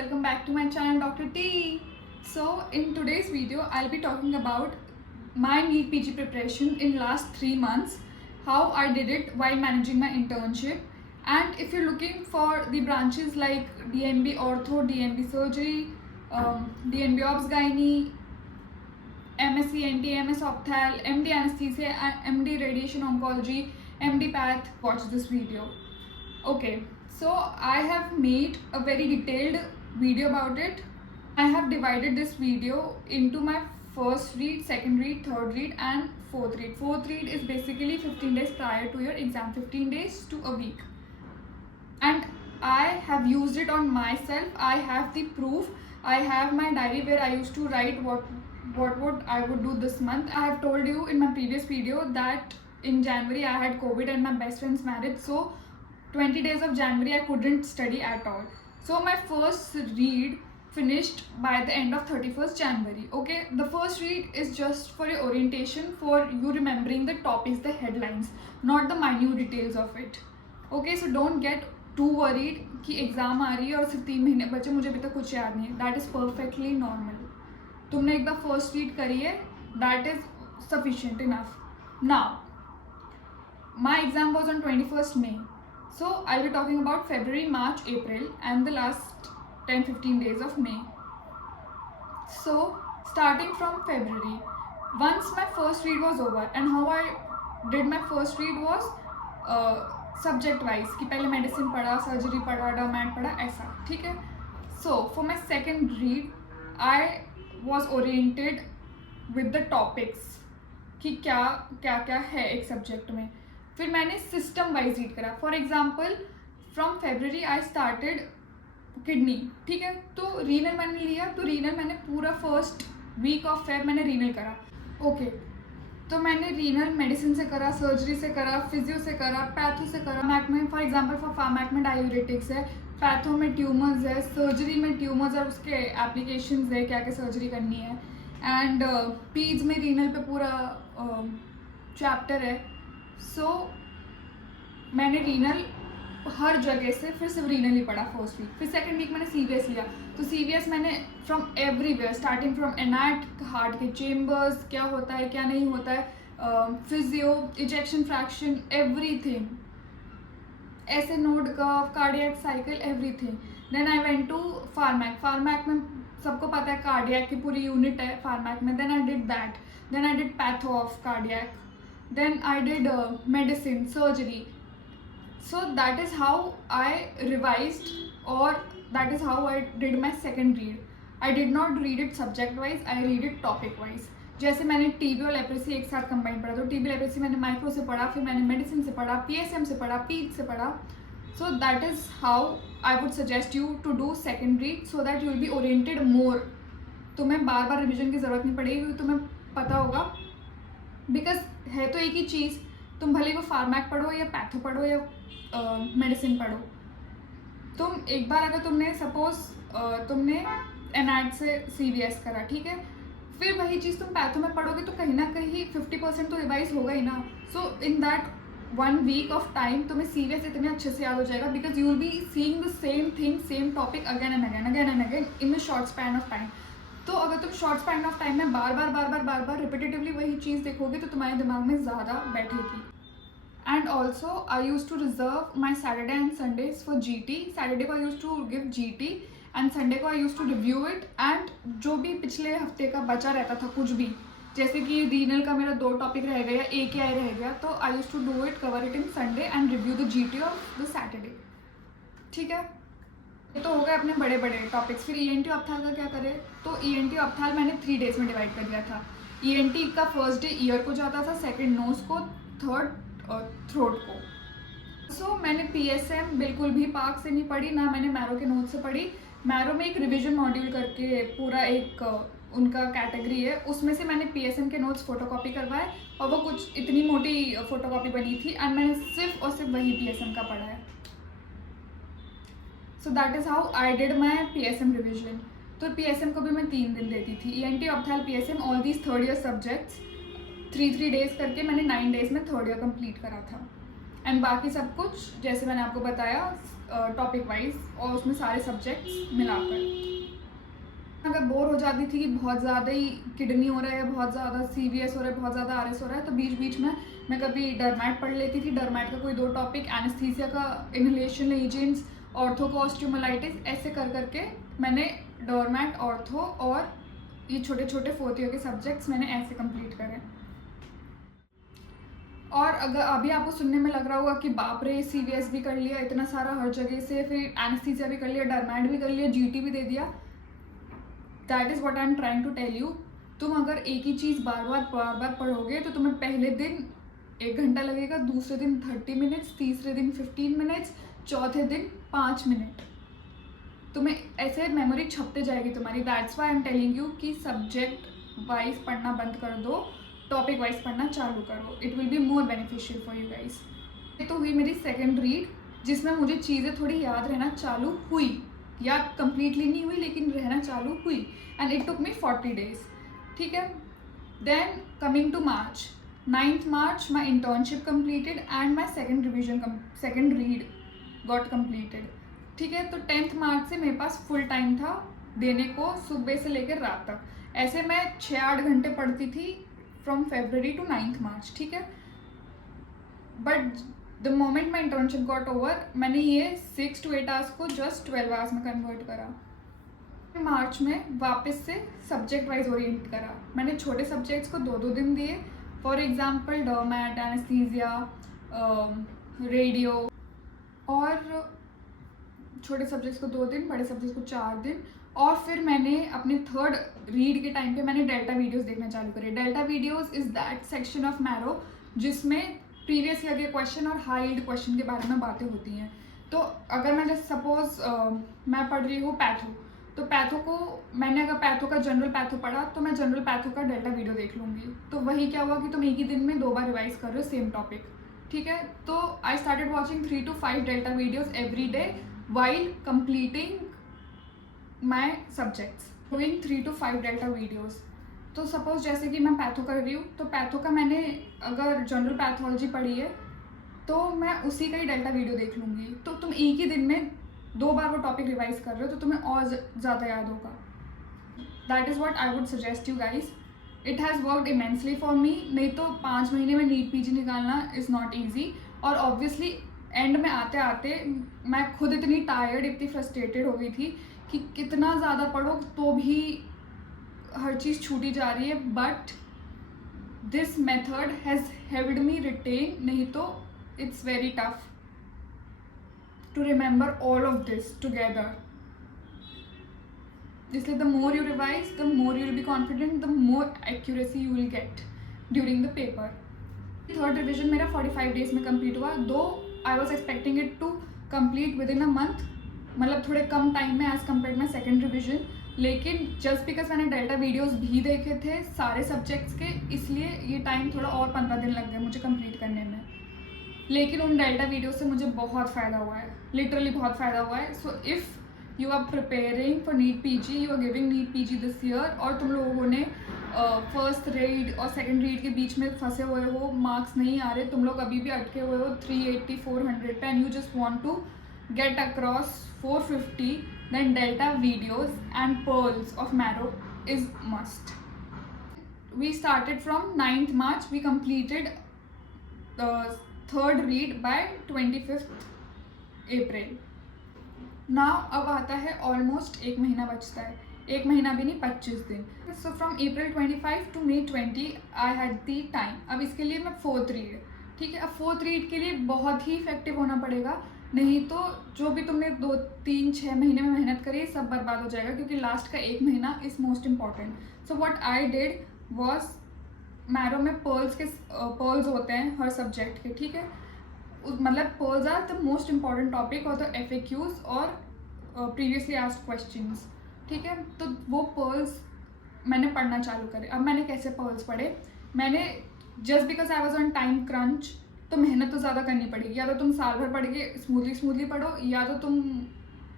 welcome back to my channel Dr. T. So in today's video I'll be talking about my NEET PG preparation in last 3 months, how I did it while managing my internship. And if you're looking for the branches like DNB Ortho, DNB Surgery, DNB Obs Gynae, MSc NT, MS Opthal, MD Anesthesia, MD Radiation Oncology, MD Path, watch this video. Okay, so I have made a very detailed video about it. I have divided this video into my first read, second read, third read and fourth read. Fourth read is basically 15 days prior to your exam, 15 days to a week. And I have used it on myself. I have the proof. I have my diary where I used to write what I would do this month. I have told you in my previous video that in January I had COVID and my best friend's marriage. So 20 days of January I couldn't study at all. So my first read finished by the end of 31st January. Okay, the first read is just for your orientation, for you remembering the topics, the headlines, not the minute details of it. Okay, so don't get too worried कि exam आ रही है और सिर्फ 3 महीने बचे, मुझे अभी तक कुछ याद नहीं है. That is perfectly normal. तुमने एक बार फर्स्ट रीड करी है, that is sufficient enough. Now my exam was on 21st May. So I'll be talking about February, March, April and the last 10-15 days of May. So starting from February, once my first read was over, and how I did my first read was subject wise कि पहले medicine पढ़ा, surgery पढ़ा, dermat पढ़ा, ऐसा. ठीक है. So for my second read I was oriented with the topics कि क्या क्या है एक सब्जेक्ट में. फिर मैंने सिस्टम वाइज रीड करा. For example from February I started kidney. ठीक है, तो रीनल मैंने लिया, तो रीनल मैंने पूरा फर्स्ट वीक ऑफ फेब मैंने रीनल करा. ओके, तो मैंने रीनल मेडिसिन से करा, सर्जरी से करा, फिजियो से करा, पैथो से करा. मैक में फॉर एग्जाम्पल फॉर फार्मैक में डायूरेटिक्स है, पैथो में ट्यूमर्स है, सर्जरी में ट्यूमर्स और उसके एप्लीकेशंस है, क्या क्या सर्जरी करनी है. एंड पीज में रीनल पे पूरा चैप्टर है. सो मैंने रीनल हर जगह से फिर सिर्फ रीनल ही पढ़ा फर्स्ट वीक. फिर सेकंड वीक मैंने CVS लिया, तो CVS मैंने from everywhere starting from anat, heart के चेम्बर्स, क्या होता है क्या नहीं होता है, फिजियो, इजेक्शन फ्रैक्शन, एवरीथिंग, ऐसे node curve, cardiac cycle, everything. Then I went to pharmac. Pharmac में सबको पता है कार्डियक की पूरी यूनिट है फार्मैक में. Then I did that. Then I did patho of cardiac. Then I did medicine, surgery. So that is how I revised, or that is how I did my second read. I did not read it subject wise, I read it topic wise. जैसे मैंने TB और leprosy एक साथ combine पढ़ा, तो TB leprosy मैंने micro से पढ़ा, फिर मैंने मेडिसिन से पढ़ा, PSM से पढ़ा, पीच से पढ़ा. So that is how I would suggest you to do second read, so that you will be oriented more. तुम्हें बार बार रिविजन की ज़रूरत नहीं पड़ेगी, क्योंकि तुम्हें पता होगा. बिकॉज है तो एक ही चीज़, तुम भले वो फार्मैक पढ़ो या पैथो पढ़ो या मेडिसिन पढ़ो. तुम एक बार अगर तुमने सपोज तुमने एनआईटी से CVS करा, ठीक है, फिर वही चीज़ तुम पैथो में पढ़ोगे तो कहीं ना कहीं 50% तो रिवाइज होगा ही ना. So in that 1 week of time तुम्हें CVS इतने अच्छे से याद हो जाएगा, because you will be seeing the same thing, same topic again and again in a short span of time. तो अगर तुम शॉर्ट स्पैन ऑफ टाइम में बार बार रिपीटेटिवली वही चीज़ देखोगे तो तुम्हारे दिमाग में ज़्यादा बैठेगी. And also I use to reserve my Saturday and Sundays for GT. Saturday को I use to give GT and Sunday को I use to review it. And जो भी पिछले हफ्ते का बचा रहता था कुछ भी, जैसे कि रीनल का मेरा 2 टॉपिक रह गया, AKI रह गया, तो I use to do it, cover it in Sunday and review the GT of the Saturday. ठीक है, ये तो हो गए अपने बड़े बड़े टॉपिक्स. फिर ENT ऑप्थाल का क्या करें, तो ENT ऑप्थाल मैंने 3 days में डिवाइड कर दिया था. ENT का फर्स्ट डे ईयर को जाता था, सेकंड नोज को, थर्ड थ्रोट को. सो मैंने PSM बिल्कुल भी पार्क से नहीं पढ़ी, ना मैंने मैरो के नोट से पढ़ी. मैरो में एक रिविजन मॉड्यूल करके पूरा एक उनका कैटेगरी है, उसमें से मैंने PSM के नोट्स फोटोकॉपी करवाए, और वो कुछ इतनी मोटी फोटोकॉपी बनी थी, एंड मैंने सिर्फ और सिर्फ वही PSM का पढ़ा है. So that is how I did my PSM revision. तो PSM को भी मैं 3 दिन देती थी. ENT ऑप्थाल PSM all these third year subjects 3 days करके मैंने 9 days में थर्ड ईयर कंप्लीट करा था. एंड बाकी सब कुछ जैसे मैंने आपको बताया टॉपिक वाइज, और उसमें सारे सब्जेक्ट्स मिलाकर। अगर बोर हो जाती थी कि बहुत ज़्यादा ही किडनी हो रहा है, बहुत ज़्यादा CVS हो रहा है, बहुत ज़्यादा RS हो रहा है, तो बीच बीच में मैं कभी डरमैट पढ़ लेती थी। डरमैट का कोई 2 टॉपिक, एनेस्थीसिया का इनहेलेशन एजेंट्स, ऑर्थो को ऑस्टियोमाइलाइटिस, ऐसे कर करके मैंने डरमैट, ऑर्थो और ये छोटे छोटे 4th ईयर के सब्जेक्ट्स मैंने ऐसे कंप्लीट करे। और अगर अभी आपको सुनने में लग रहा होगा कि बाप रे CVS भी कर लिया इतना सारा हर जगह से, फिर एनेस्थीसिया भी कर लिया, डरमैट भी कर लिया, GT भी दे दिया, that is what I am trying to tell you. तुम अगर एक ही चीज़ बार बार पढ़ोगे तो तुम्हें पहले दिन 1 घंटा लगेगा, दूसरे दिन 30 मिनट्स, तीसरे दिन 15 मिनट्स, चौथे दिन 5 मिनट। तुम्हें ऐसे मेमोरी छपते जाएगी तुम्हारी। That's why I am telling you कि सब्जेक्ट वाइज पढ़ना बंद कर दो, टॉपिक वाइज पढ़ना चालू करो। It will be more beneficial for you guys. ये तो हुई मेरी सेकेंड रीड, जिसमें मुझे चीज़ें थोड़ी याद रहना चालू हुई, याद कंप्लीटली नहीं हुई लेकिन रहना चालू हुई, and it took me 40 days। ठीक है, then coming to March, 9th March my internship completed and my second read got completed. ठीक है, तो 10th March से मेरे पास फुल टाइम था देने को, सुबह से लेकर रात तक। ऐसे मैं 6-8 घंटे पढ़ती थी from February to 9th March। ठीक है, but the moment my internship got over, मैंने ये 6 to 8 hours को जस्ट 12 hours में कन्वर्ट करा। मार्च में वापस से सब्जेक्ट वाइज ओरिएंट करा। मैंने छोटे सब्जेक्ट्स को 2-2 दिन दिए, फॉर एग्जाम्पल डर्मैट, एनेस्थीसिया, रेडियो, और छोटे सब्जेक्ट्स को 2 दिन, बड़े सब्जेक्ट्स को 4 दिन। और फिर मैंने अपने थर्ड रीड के टाइम पे मैंने डेल्टा वीडियोस देखना चालू करे। Delta videos is that section of marrow जिसमें प्रीवियस ईयर के क्वेश्चन और हाई यील्ड क्वेश्चन के बारे में बातें होती हैं। तो अगर मैं जैसे सपोज मैं पढ़ रही हूँ पैथो, तो पैथो को मैंने अगर पैथो का जनरल पैथो पढ़ा तो मैं जनरल पैथो का डेल्टा वीडियो देख लूँगी। तो वही क्या हुआ कि तुम एक ही दिन में 2 बार रिवाइज कर रहे हो सेम टॉपिक। ठीक है, तो I started watching 3 to 5 delta videos every day while completing my subjects, doing 3 to 5 delta videos. तो सपोज जैसे कि मैं पैथो कर रही हूँ, तो पैथो का मैंने अगर जनरल पैथोलॉजी पढ़ी है तो मैं उसी का ही डेल्टा वीडियो देख लूँगी। तो तुम एक ही दिन में 2 बार वो टॉपिक रिवाइज कर रहे हो तो तुम्हें और ज़्यादा याद होगा। That is what I would suggest you guys. It has worked immensely for me. नहीं तो 5 महीने में नीट PG निकालना इज़ नॉट ईजी, और ऑब्वियसली एंड में आते आते मैं खुद इतनी टायर्ड, इतनी फ्रस्ट्रेटेड हो गई थी कि कितना ज़्यादा पढ़ो तो भी हर चीज़ छूटी जा रही है। But this method has helped me retain, नहीं तो it's very tough to remember all of this together. इसलिए the more you revise, the more you will be confident, the more accuracy you will get during the paper. Third revision मेरा 45 days में complete हुआ, though I was expecting it to complete within a month, मतलब थोड़े कम time में as compare my second revision. लेकिन just because मैंने delta videos भी देखे थे सारे सब्जेक्ट्स के, इसलिए ये टाइम थोड़ा और 15 दिन लग गए मुझे कंप्लीट करने में। लेकिन उन डेल्टा वीडियो से मुझे बहुत फ़ायदा हुआ है, लिटरली बहुत फ़ायदा हुआ है। So if you are preparing for NEET PG, you are giving NEET PG this year, और तुम लोगों ने फर्स्ट रीड और सेकंड रीड के बीच में फंसे हुए हो, मार्क्स नहीं आ रहे, तुम लोग अभी भी अटके हुए हो 380 400 पे, and you just want to get across 450, then Delta videos and Pearls of Marrow is must. We started from 9th March, we completed the third read by 25th April। Now अब आता है ऑलमोस्ट 1 महीना बचता है, 1 महीना भी नहीं 25 दिन। So from April 25 to May 20 I had the time. अब इसके लिए मैं 4th रीड, ठीक है, अब 4th रीड के लिए बहुत ही इफेक्टिव होना पड़ेगा, नहीं तो जो भी तुमने 2-3-6 महीने में मेहनत करी सब बर्बाद हो जाएगा, क्योंकि लास्ट का 1 महीना is most important. So what I did was, Marrow में पर्ल्स होते हैं हर सब्जेक्ट के, ठीक है, मतलब pearls are the most important topic और द FAQs और प्रीवियसली आस्क्ड क्वेश्चंस, ठीक है। तो वो पर्ल्स मैंने पढ़ना चालू करे। अब मैंने कैसे पर्ल्स पढ़े, मैंने just because I was on time crunch, तो मेहनत तो ज़्यादा करनी पड़ेगी। या तो तुम साल भर पढ़ के स्मूथली पढ़ो, या तो तुम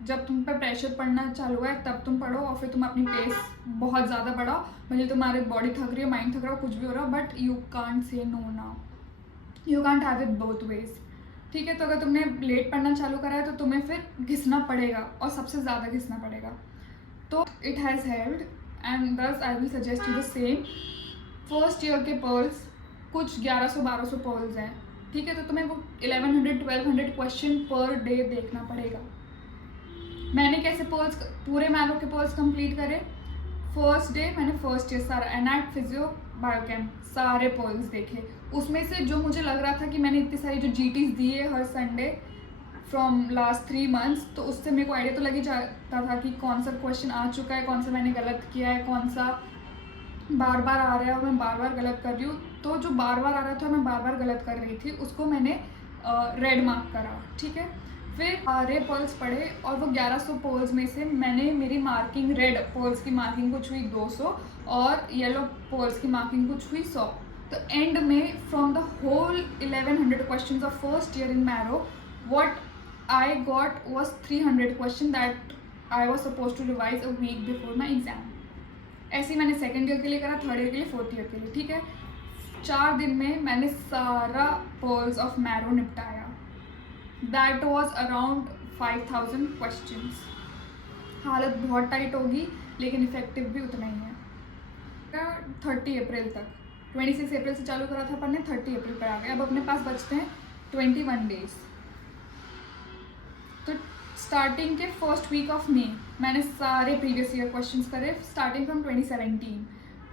जब तुम पे प्रेशर पड़ना चालू हुआ है तब तुम पढ़ो, और फिर तुम अपनी पेस बहुत ज़्यादा बढ़ाओ, भले तुम्हारी बॉडी थक रही हो, माइंड थक रहा हो, कुछ भी हो रहा हो, but you can't say no now, you can't have it both ways. ठीक है। तो अगर तुमने लेट पढ़ना चालू करा है तो तुम्हें फिर घिसना पड़ेगा और सबसे ज़्यादा घिसना पड़ेगा। तो इट हैज़ हेल्प्ड एंड दस I will suggest you the same. First year के पर्ल्स कुछ 1100-1200 पर्ल्स हैं, ठीक है। तो तुम्हें वो 1100-1200 क्वेश्चन पर डे देखना पड़ेगा। मैंने कैसे पर्ल्स, पूरे मैरो के पर्ल्स कंप्लीट करे। फर्स्ट डे मैंने फर्स्ट ईयर सारा एनएट, फिजियो, बायोकेम सारे पर्ल्स देखे। उसमें से जो मुझे लग रहा था कि मैंने इतनी सारी जो जीटीज दी है हर संडे फ्रॉम लास्ट 3 मंथ्स, तो उससे मेरे को आइडिया तो लग ही जाता था कि कौन सा क्वेश्चन आ चुका है, कौन सा मैंने गलत किया है, कौन सा बार बार आ रहा है और मैं बार बार गलत कर रही हूँ। तो जो बार बार आ रहा था मैं बार बार गलत कर रही थी, उसको मैंने रेड मार्क करा, ठीक है। फिर सारे पर्ल्स पढ़े और वो 1100 पर्ल्स में से मैंने मेरी मार्किंग, रेड पर्ल्स की मार्किंग कुछ हुई 200 और येलो पर्ल्स की मार्किंग कुछ हुई 100। तो एंड में from the whole 1100 question of first year in Marrow, what I got was 300 question that I was suppose to revise a week before my exam. ऐसे ही मैंने सेकेंड ईयर के लिए करा, थर्ड ईयर के लिए, फोर्थ ईयर के लिए, ठीक है। 4 दिन में मैंने सारा पर्ल्स ऑफ मैरो निपटाया। That was around 5000 questions. हालत बहुत टाइट होगी लेकिन इफेक्टिव भी उतना ही है। 30 अप्रैल तक, 26 अप्रैल से चालू करा था पढ़ने, 30 अप्रैल पर आ गए। अब अपने पास बचते हैं 21 डेज। तो स्टार्टिंग के फर्स्ट वीक ऑफ मे मैंने सारे प्रीवियस ईयर क्वेश्चंस करे स्टार्टिंग फ्रॉम 2017,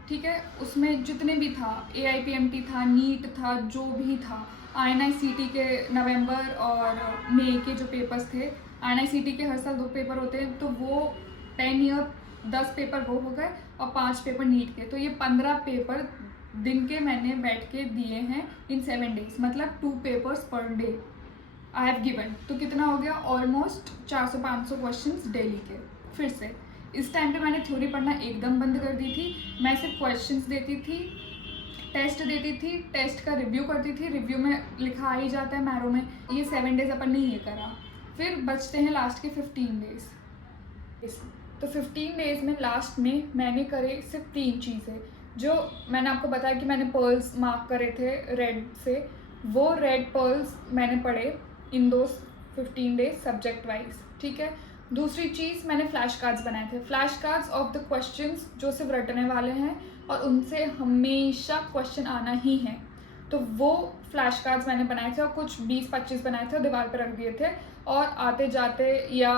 ठीक है। उसमें जितने भी था, AIPMT था, नीट था, जो भी था, INI-CT के नवंबर और मई के जो पेपर्स थे, INI-CT के हर साल 2 पेपर होते हैं, तो वो 10 ईयर 10 पेपर वो हो गए और 5 पेपर नीट के। तो ये 15 पेपर दिन के मैंने बैठ के दिए हैं इन 7 डेज, मतलब 2 papers per day I have given. तो कितना हो गया, ऑलमोस्ट 400-500 क्वेश्चन डेली के। फिर से इस टाइम पे मैंने थ्योरी पढ़ना एकदम बंद कर दी थी। मैं सिर्फ क्वेश्चंस देती थी, टेस्ट देती थी, टेस्ट का रिव्यू करती थी, रिव्यू में लिखा आ ही जाता है मैरो में। ये 7 डेज अपन ने ये करा। फिर बचते हैं लास्ट के 15 डेज। तो 15 डेज में लास्ट में मैंने करे सिर्फ 3 चीज़ें। जो मैंने आपको बताया कि मैंने पर्ल्स मार्क करे थे रेड से, वो रेड पर्ल्स मैंने पढ़े इन दो 15 डेज सब्जेक्ट वाइज, ठीक है। दूसरी चीज़, मैंने फ्लैश कार्ड्स बनाए थे, flash cards of the questions जो सिर्फ रटने वाले हैं और उनसे हमेशा क्वेश्चन आना ही है। तो वो फ्लैश कार्ड्स मैंने बनाए थे और कुछ 20-25 बनाए थे और दीवार पर रख दिए थे, और आते जाते या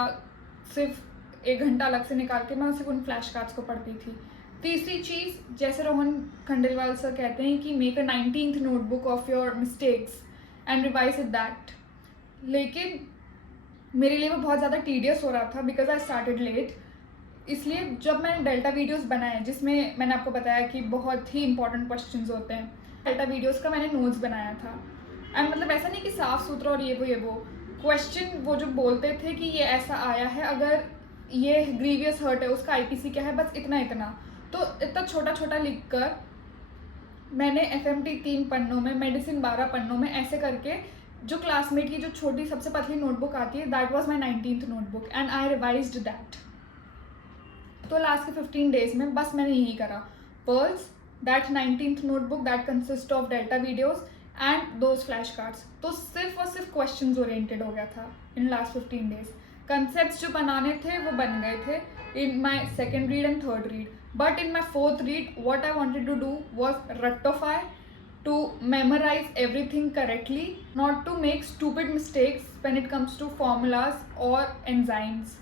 सिर्फ 1 घंटा अलग से निकाल के मैं सिर्फ उन फ्लैश कार्ड्स को पढ़ती थी। तीसरी चीज़, जैसे रोहन खंडेलवाल सर कहते हैं कि make a 19th notebook of your mistakes and revise it that. लेकिन मेरे लिए वो बहुत ज़्यादा टीडियस हो रहा था बिकॉज आई स्टार्टेड लेट। इसलिए जब मैंने डेल्टा वीडियोस बनाए, जिसमें मैंने आपको बताया कि बहुत ही इंपॉर्टेंट क्वेश्चंस होते हैं, डेल्टा वीडियोस का मैंने नोट्स बनाया था। एंड मतलब ऐसा नहीं कि साफ़ सुथरा और ये वो क्वेश्चन, वो जो बोलते थे कि ये ऐसा आया है, अगर ये ग्रीवियस हर्ट है उसका IPC क्या है, बस इतना इतना। तो इतना छोटा छोटा लिख कर मैंने FMT 3 पन्नों में, मेडिसिन 12 पन्नों में, ऐसे करके जो क्लासमेट की जो छोटी सबसे पतली नोटबुक आती है, that was my 19th notebook and I revised that. तो लास्ट के 15 डेज में बस मैंने यही करा, pearls, that 19th notebook that consist of delta videos and those flash cards. तो सिर्फ और सिर्फ क्वेश्चंस ओरिएंटेड हो गया था इन लास्ट 15 डेज। कंसेप्ट्स जो बनाने थे वो बन गए थे in my second read and third read, but in my fourth read what I wanted to do was rectify, to memorize everything correctly, not to make stupid mistakes when it comes to formulas or enzymes.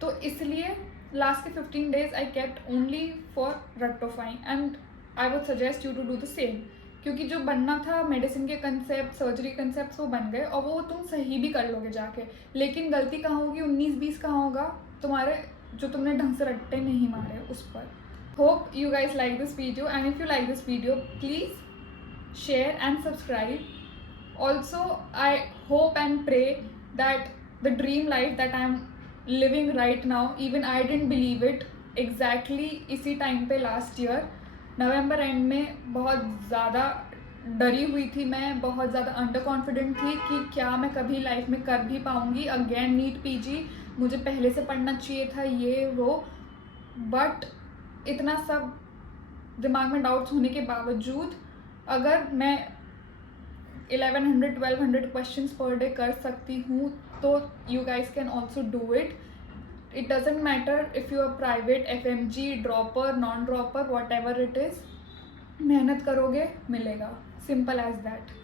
तो इसलिए last के 15 days I kept only for rectifying and I would suggest you to do the same, क्योंकि जो बनना था medicine के concept, surgery concept, वो बन गए और वो तुम सही भी कर लोगे जाके। लेकिन गलती कहाँ होगी, 19-20 कहाँ होगा तुम्हारे, जो तुमने ढंग से रट्टे नहीं मारे उस पर। Hope you guys like this video and if you like this video please share and subscribe. Also I hope and pray that the dream life that I am living right now, even I didn't believe it exactly इसी time पे last year November end में बहुत ज़्यादा डरी हुई थी मैं, बहुत ज़्यादा अंडर कॉन्फिडेंट थी कि क्या मैं कभी लाइफ में कर भी पाऊँगी अगेन नीट PG, मुझे पहले से पढ़ना चाहिए था ये वो। बट इतना सब दिमाग में डाउट्स होने के बावजूद अगर मैं 1100-1200 क्वेश्चंस पर डे कर सकती हूँ, तो you guys can also do it. It doesn't matter if you are private, FMG, dropper, non-dropper, whatever it is. मेहनत करोगे मिलेगा, सिंपल एज दैट.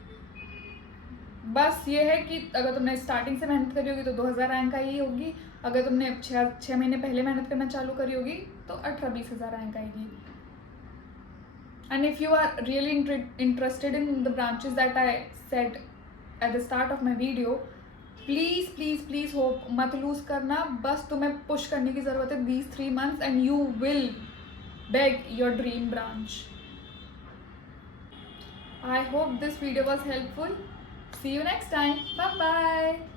बस ये है कि अगर तुमने स्टार्टिंग से मेहनत करी होगी तो 2000 रैंक आई होगी. अगर तुमने 6 महीने पहले मेहनत करना चालू करी होगी तो 18-20 हज़ार रैंक आएगी. And if you are really interested in the branches that I said at the start of my video, please hope मत लूज़ करना. बस तुम्हें पुश करने की ज़रूरत है these 3 months and you will beg your dream branch. I hope this video was helpful. See you next time. Bye bye.